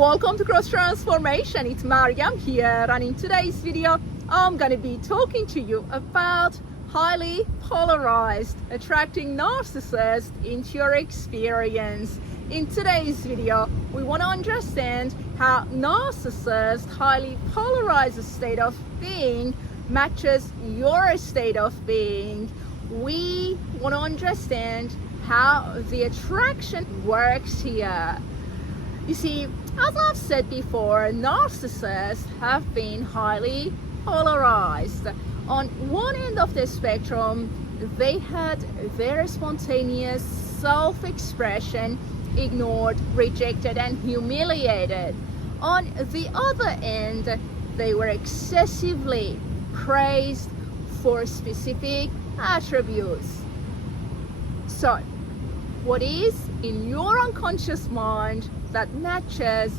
Welcome to Cross Transformation. It's Mariam here, and in today's video I'm going to be talking to you about highly polarized, attracting narcissists into your experience. In today's video we want to understand how narcissist highly polarized state of being matches your state of being. We want to understand how the attraction works here. You see, as I've said before, narcissists have been highly polarized. On one end of the spectrum, they had their spontaneous self-expression ignored, rejected, and humiliated. On the other end, they were excessively praised for specific attributes. So, what is in your unconscious mind that matches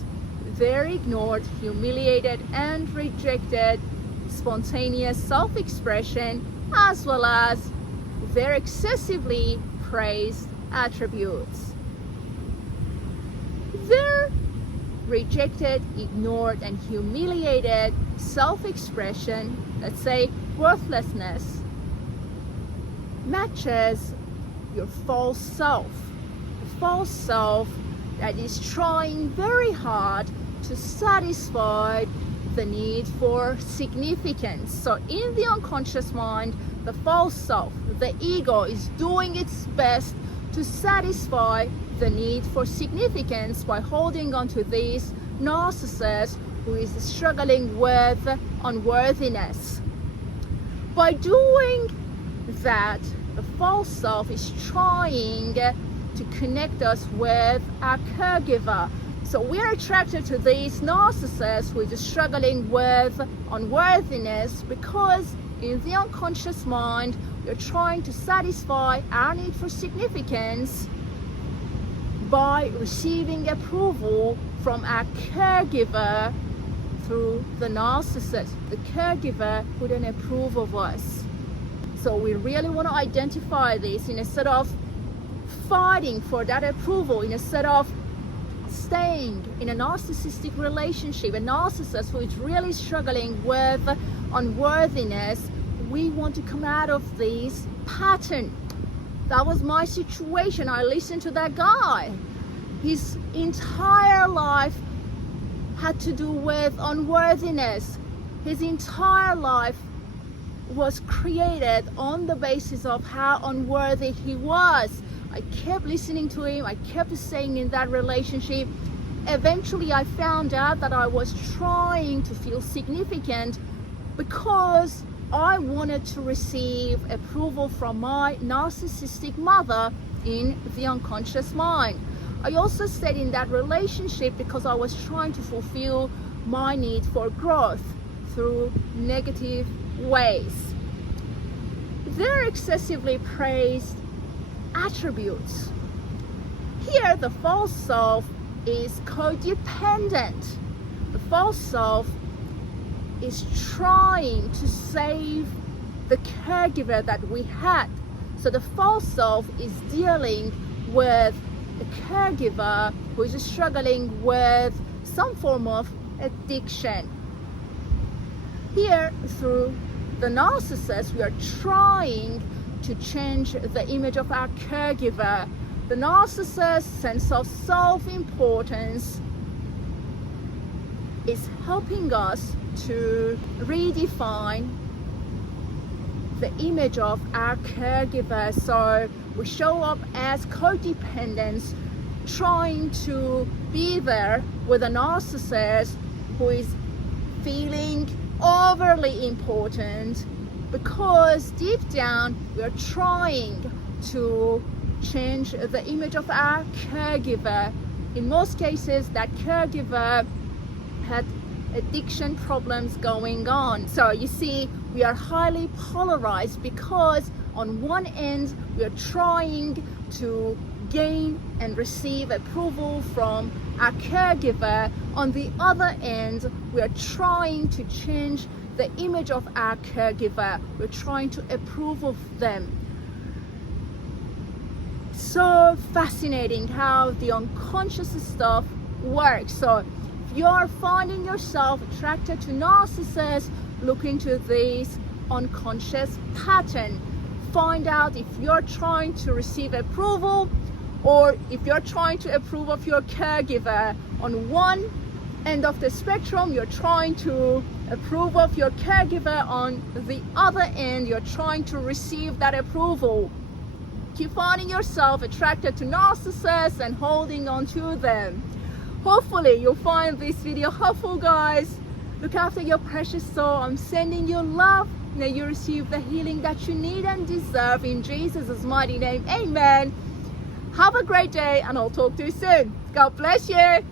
their ignored, humiliated, and rejected spontaneous self-expression as well as their excessively praised attributes? Their rejected, ignored, and humiliated self-expression, let's say worthlessness, matches your false self. The false self that is trying very hard to satisfy the need for significance. So in the unconscious mind, the false self, the ego, is doing its best to satisfy the need for significance by holding on to this narcissist who is struggling with unworthiness. By doing that, the false self is trying to connect us with our caregiver. So we are attracted to these narcissists who is struggling with unworthiness because in the unconscious mind, we're trying to satisfy our need for significance by receiving approval from our caregiver through the narcissist. The caregiver wouldn't approve of us. So we really want to identify this instead of fighting for that approval, instead of staying in a narcissistic relationship, a narcissist who is really struggling with unworthiness. We want to come out of this pattern. That was my situation. I listened to that guy. His entire life had to do with unworthiness. His entire life was created on the basis of how unworthy he was. I kept listening to him. I kept staying in that relationship. Eventually, I found out that I was trying to feel significant because I wanted to receive approval from my narcissistic mother in the unconscious mind. I also stayed in that relationship because I was trying to fulfill my need for growth through negative ways. They're excessively praised attributes. Here, the false self is codependent. The false self is trying to save the caregiver that we had. So the false self is dealing with a caregiver who is struggling with some form of addiction. Here, through the narcissist, we are trying to change the image of our caregiver. The narcissist's sense of self-importance is helping us to redefine the image of our caregiver. So we show up as codependents, trying to be there with a narcissist who is feeling overly important, because deep down we are trying to change the image of our caregiver. In most cases, that caregiver had addiction problems going on. So you see, we are highly polarized because on one end we are trying to gain and receive approval from our caregiver. On the other end, we are trying to change the image of our caregiver. We're trying to approve of them. So fascinating how the unconscious stuff works. So you're finding yourself attracted to narcissists, look into this unconscious pattern. Find out if you're trying to receive approval or if you're trying to approve of your caregiver. On one end of the spectrum, you're trying to approve of your caregiver. On the other end, you're trying to receive that approval. Keep finding yourself attracted to narcissists and holding on to them. Hopefully you'll find this video helpful, guys. Look after your precious soul. I'm sending you love. May you receive the healing that you need and deserve in Jesus' mighty name. Amen. Have a great day and I'll talk to you soon. God bless you.